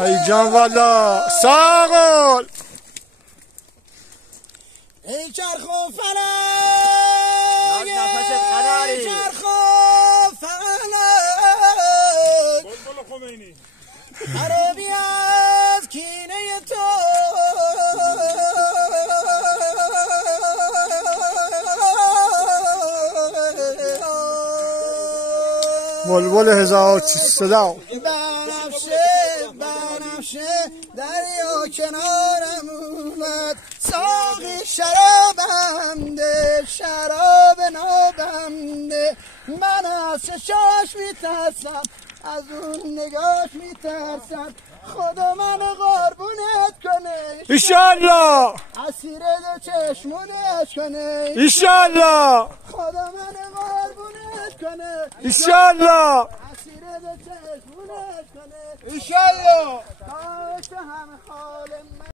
ای جان والا ساقل ای چرخ و فلک نفست قناری ای چرخ و فلک بلبل خمینی خرابی از کینه تو بلبل 1300 بنفشه دریا کنارم اومد ساقی شرابم ده شراب نابم ده من از چشاش میترسم از اون نگاش میترسم خدا من قربونت کنه ایشالله اسیر ده چشمونش کنه ایشالله خدا من قربونت کنه ایشالله اسیر ده چشمونش کنه ایشالله کاش همه حال من